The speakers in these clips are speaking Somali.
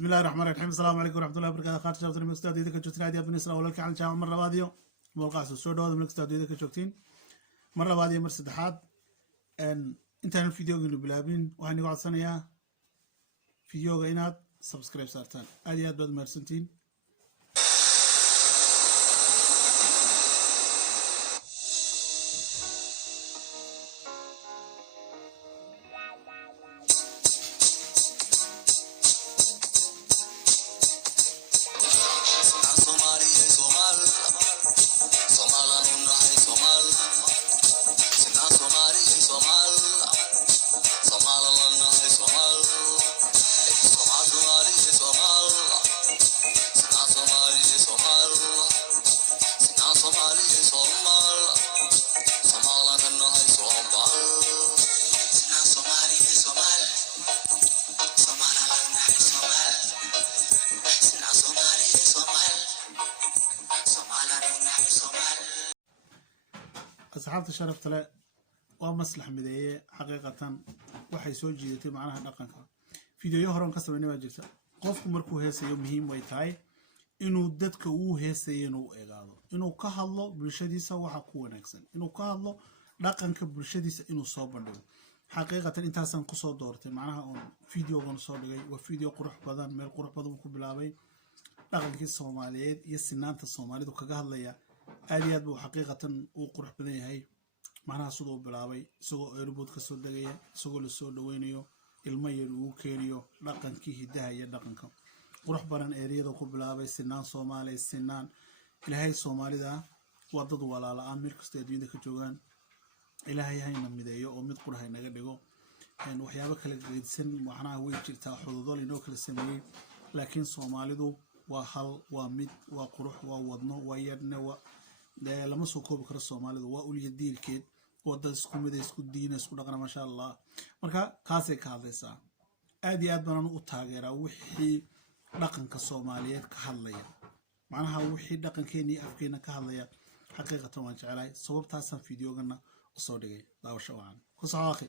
بسم الله الرحمن الرحيم. السلام عليكم ورحمة الله وبركاته. خاطر شباب المستوى إذا كنت جوتين عادي أبني إسرائيل ولا كان جامع مرة بعديو موقع السوداء هذا المستوى إذا كنت جوتين مرة بعديو مرة صدحات إن انتهى الفيديو قلنا بلابين وهني قاعد سنة فيديو غينات سبسكرايب صارتان عادي أدود مرسنتين. أصحاب الشرف تلا ومصلح مدية حقيقة waxay soo jiidatay macnaha dhaqanka fiidiyo horan ka sameynay jirta qofku markuu heesayo muhiim way tahay inuu dadka uu heesayo inuu eegaado inuu ka hadlo bulshadiisa waxa ku wanaagsan inuu ka hadlo dhaqanka bulshadiisa inuu soo bandhigo xaqiiqatan intaasan ku soo doortay macnaha oo fiidiyogan soo dhigay waa fiidiyo qurux badan meel qurux badan ku bilaabay dhaqankii Soomaaliyeed iyo sinaanta Soomaalidu kaga hadlaya aad iyo aad buu xaqiiqatan uu qurux badan yahay macnaha sidoo bilaabay isagoo airport ka soo dagaya isagoo la soo dhaweynayo ilmo yar uu keeniyo dhaqankii hidaha iyo dhaqanka qurux badan eeriyada ku bilaabay sinaan Soomaali sinaan ilaahay Soomaalida waa dad walaalo ah meel kasta adduunka ka joogan ilaahay hayna mideeyo oo mid qurux naga dhigo waxyaabo kala geedsan macnaha way jirtaa xuduudo inoo kala sameeyay laakiin Soomaalidu waa hal waa mid waa qurux waa wadno waa yadna waa lama soo koobi karo Soomaalidu waa uliya diilkeed wadada isku mid isku diin isku dhaqan ma sha Allah marka kaasay ka hadlaysaa aad iyo aad baan u taageeraa wixii dhaqanka Soomaaliyeed ka hadlaya macnaha wixii dhaqankeena iyo afkeena ka hadlaya xaqiiqatan waan jecelahay sababtaasan fiidiyogana u soo dhigay daawasho waan ku saaqay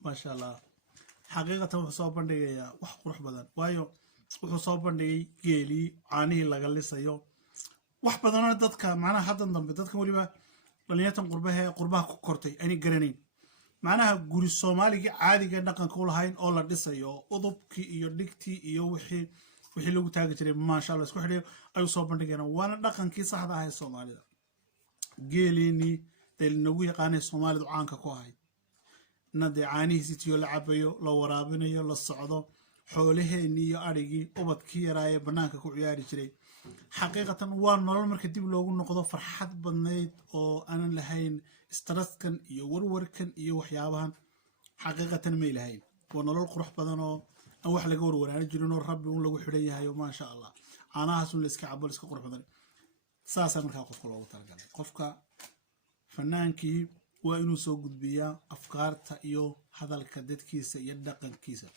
ما شاء الله حقيقة وحصو بندقيا وح قرح بدن وايو وحصو بندقي جيلي عانيه لغالي سيو وح بدن دادك معناها حدا ضمب دادك وليبا لنياتن قربها كورتي اني قرانين معناها قوري الصومالي عادي نقن كول هاين اولا ديسايو اضبكي ايو ديكتي ايو وحي لوgu taagi jiray ma sha Allah isku xidhiyo ay soo bandhigeen waana dhaqankii saxda ah ee Soomaalida geelini tel nagu yaqaan Soomaalidu caanka ku ahay nadiicaanihiisa tiyo la cabayo la waraabinayo la socdo xoolaheeni iyo arigii ubadkii yaraaye banaanka ku ciyaari jiray xaqiiqatan waa nolol marka dib loogu noqdo farxad badneed oo aan lahayn stresskan iyo warwarkan iyo waxyaabahan xaqiiqatan ma ilahay waa nolol qurux badan oo wax laga warwaraan jirino rabbi uu lagu xidhan yahay ma sha Allah anahaas uu iska cabal iska qurux badan saasa marka qofka loogu talagalay qofka fanaankii waa inuu soo gudbiyaa afkaarta iyo hadalka dadkiisa iyo dhaqankiisa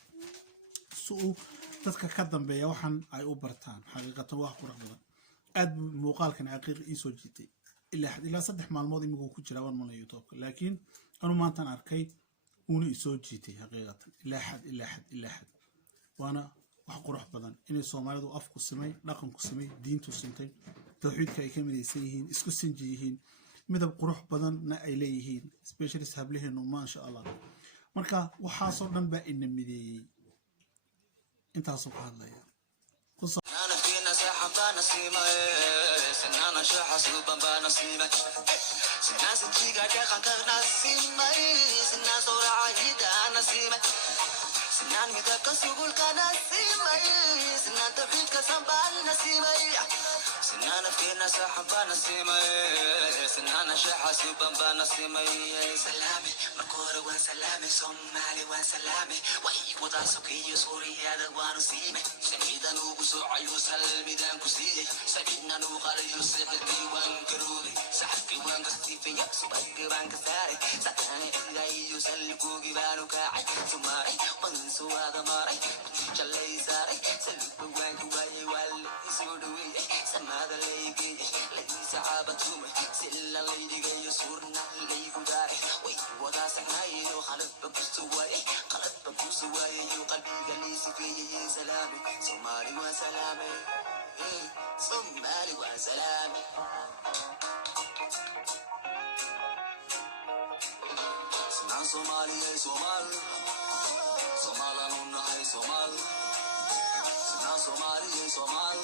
soo dadka ka dambeeya waxan ay u bartaan xaqiiqatan wax qurux badan aad muuqaalkan xaqiiq ii soo jiitay ilaa 3 maalmood imigu ku jira waan YouTube laakiin anu maantan arkay uu ii soo jiitay xaqiiqatan ilaa xad وانا wax qurux badan inay Soomaalidu afku samay dhaqanku samay diintu sintay tawxiidka ay ka midaysan yihiin isku sinji yihiin midab qurux badanna ay leeyihiin especially sahableenu ma sha Allah marka waxa soo dhan ba in mideeyay intaas oo hadlaya أنا في نزاح بنسيمة سنانا شحص بنسيمة سناس تيجا دخان كنسيمة سناس ورعيدا نسيمة سنان ميدك سقول كنسيمة سنان تبيك سنبان نسيمة سنان في نزاح بنسيمة سنانا شحص بنسيمة سلامي مكور وسلامي صومالي وسلامي وإيك وضاسكي سوريا دوانو سيمة سميدا نوبسو عيو سلميدان كسيدي سبيدنا نوغالي يسيح الديوان كرودي سحكي وان كستيفي يكسو بكي وان كساري سكاني إلغاي يسلكو جبانو كاعي سماري وانسو هذا ماري شالي ساري سلكو وان كواي والي سودوي سمادا ليكي ليس عابتومي سلا ليدي يسورنا ليكو داري وي ودا سحناي وخلف بكسواي خلف بكسواي قلبي قليسي فيه سلامي صومالي وسلامي صومالي وسلامي سنان صومالي يا صومال صومال نونا هاي صومال سنان صومالي يا صومال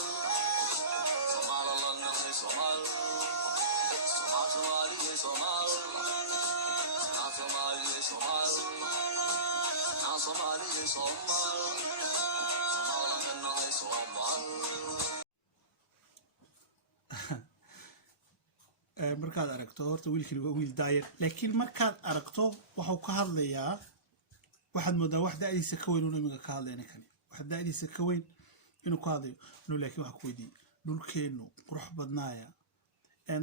صومال الله هاي صومال صومال صومالي يا صومال سنان صومالي يا صومال سنان صومالي يا صومال markaad aragto horta wiilkii waa wiil daayir laakiin markaad aragto waxa uu ka hadlayaa waxaad moodaa wax daadiisa ka weyn inuu imiga ka hadlayna kani wax daadiisa ka weyn inuu ka hadlayo inuu laakiin wax ku weydiiyay dhulkeenu qurux badnaaya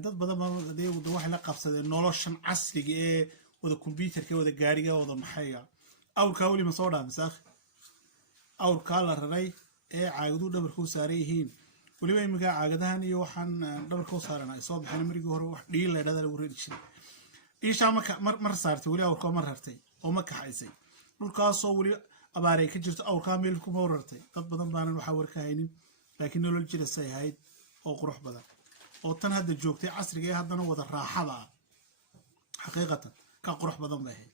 dad badan baa waxay la qabsadeen noloshan casriga ee wada computerka wada gaariga wada maxayga awrka wali ma soo dhaamsaakh awrka la raray ee caagadu dhabarka u saaran yihiin waliba imiga caagadahan iyo waxaan dhabarka u saaran ay soo baxeen markii hore wax dhiil leedada lagu reedi jiray isha mar saartay wali awrka ma rartay oo ma kaxaysay dhulkaas oo wali abaaray ka jirto awrka meel ku ma rartay dad badan baanan waxa warka haynin laakiin nolol jira say hayd oo qurux badan oo tan hadda joogtay casriga ee haddana wada raaxada xaqiiqatan ka qurux badan bay ahayd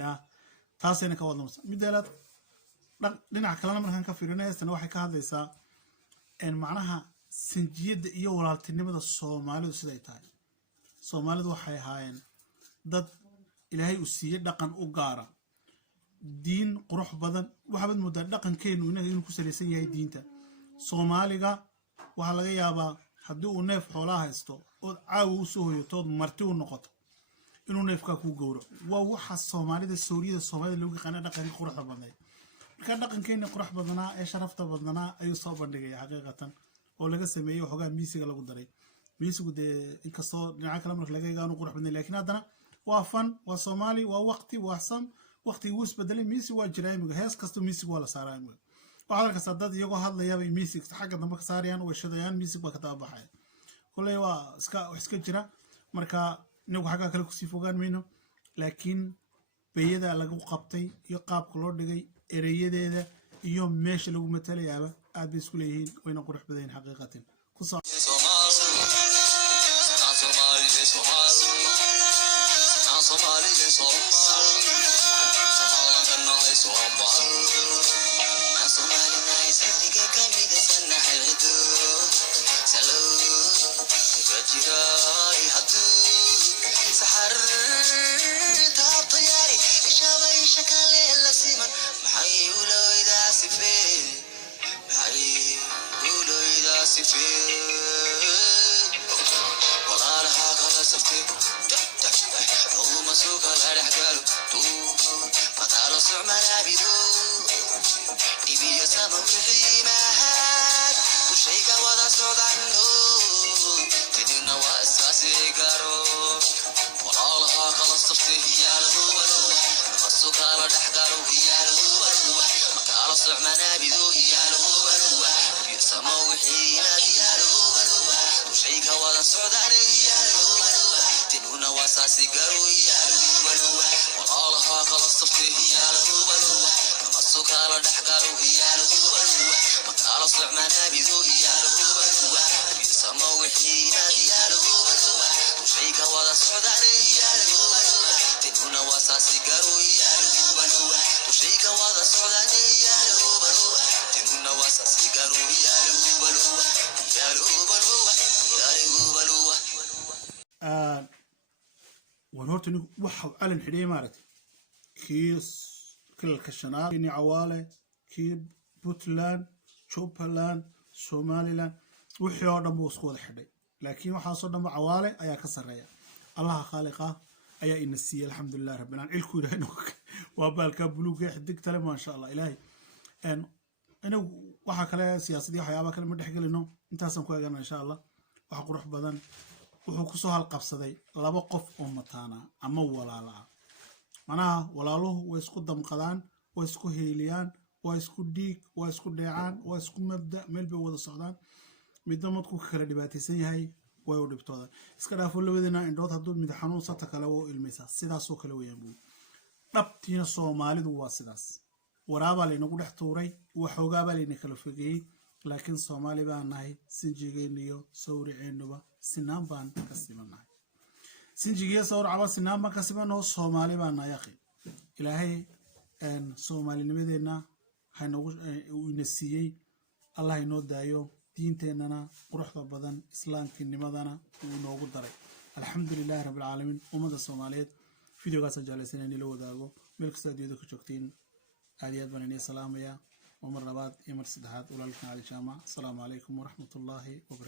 ya taasina ka wadnaysa mideelad dhinaca kalena markaan ka fiirinaysan waxay ka hadlaysaa macnaha sinjiyada iyo walaaltinimada Soomaalidu siday tahay Soomaalidu waxay ahaayeen dad Ilaahay u siiyay dhaqan u gaara diin qurux badan waxaad moodaa dhaqankeenu inuu ku saleysan yahay diinta Soomaaliga waxa laga yaabaa haddii uu neef xoolaha haysto oo caaw u soo hoyoto marti u noqoto inuu neefka ku gowro waa waxa Soomaalida Soomaalida lagu yaqaan dhaqan qurux badan marka dhaqankeena qurux badanaa ee sharafta badanaa ayuu soo bandhigay xaqiiqatan oo laga sameeyay xogaa miisiga lagu daray miisigu de inkastoo dhinaca kale marka laga eegaano qurux badan laakiin haddana waa fan waa Soomaali waa waqti waa sam waqti uu isbedelay miisi waa jiray imiga hees kasto miisigu waa la saaraa imiga waxa halkaas dad iyagoo hadlaya bay miisig xagga dambe ka saarayaan way shadayaan miisig ba ka tabaxay kulay waa iska jira marka inagu xagga kale ku sii fogaan mayno laakiin bayada lagu qabtay iyo qaabka loo dhigay ereyadeeda iyo meesha lagu matalayaaba aad bay isku leeyihiin wayna qurux badan xaqiiqatan ku soo نفسك على دحقه يا الهوبلوة مقال صلح منابذه يا الهوبلوة يسمى وحينا يا الهوبلوة وشيك وضع سعوداني يا الهوبلوة تنونا واساسي قروا يا الهوبلوة وشيك وضع سعوداني يا الهوبلوة تنونا واساسي قروا يا الهوبلوة يا الهوبلوة يا الهوبلوة ونورتني وحو علن حديه مارتي كيس كل الكشنات كيني عوالة كي بوتلان شوبلان سوماليلان وحي أوردن بوسكود حدي لكن وحا صدن عوالة أيا كسرية الله خالقه أيا إن السي الحمد لله رب العالمين إلكو لأنه وبالك بلوغي حدك تلي ما شاء الله إلهي أنا وحا كلا سياسة وحيابا كلا مدحق لأنه انتاسم كويقنا إن شاء الله وحا قروح بدن wuxuu ku soo halqabsaday laba qof oo mataana ama walaala ah manaha walaaluhu way isku damqadaan way isku heeliyaan way isku dhiig way isku dheecaan way isku mabda meel bay wada socdaan midna madku kala dhibaataysan yahay way u dhibtooda iska dhaafo labadeena indhood hadduu mid xanuun sata kale oo ilmaysa sidaas oo kale weeyaan buu dhabtiina Soomaalidu waa sidaas waraaba la inagu dhex tuuray waxoogaa baa la ina kala fogeeyay laakiin Soomaali baan nahay sinjigeeniyo sawirceenuba sinaan baan ka simanahay sinjigiya sawir caba sinaan baan ka simanoo Soomaali baan nahay akhi ilaahay Soomaalinimadeena haynagu ina siiyay Allah inoo daayo diinteenana quruxda badan islaamkinimadana uu inoogu daray alxamdulillaah rabbil caalamiin ummada Soomaaliyeed videogaas jaalaysanayna la wadaago meel kasta aad ku joogtiin aad baan inay salaamaya ومر رباط يمر صدحات ولالكنا على الجامعة السلام عليكم ورحمة الله وبركاته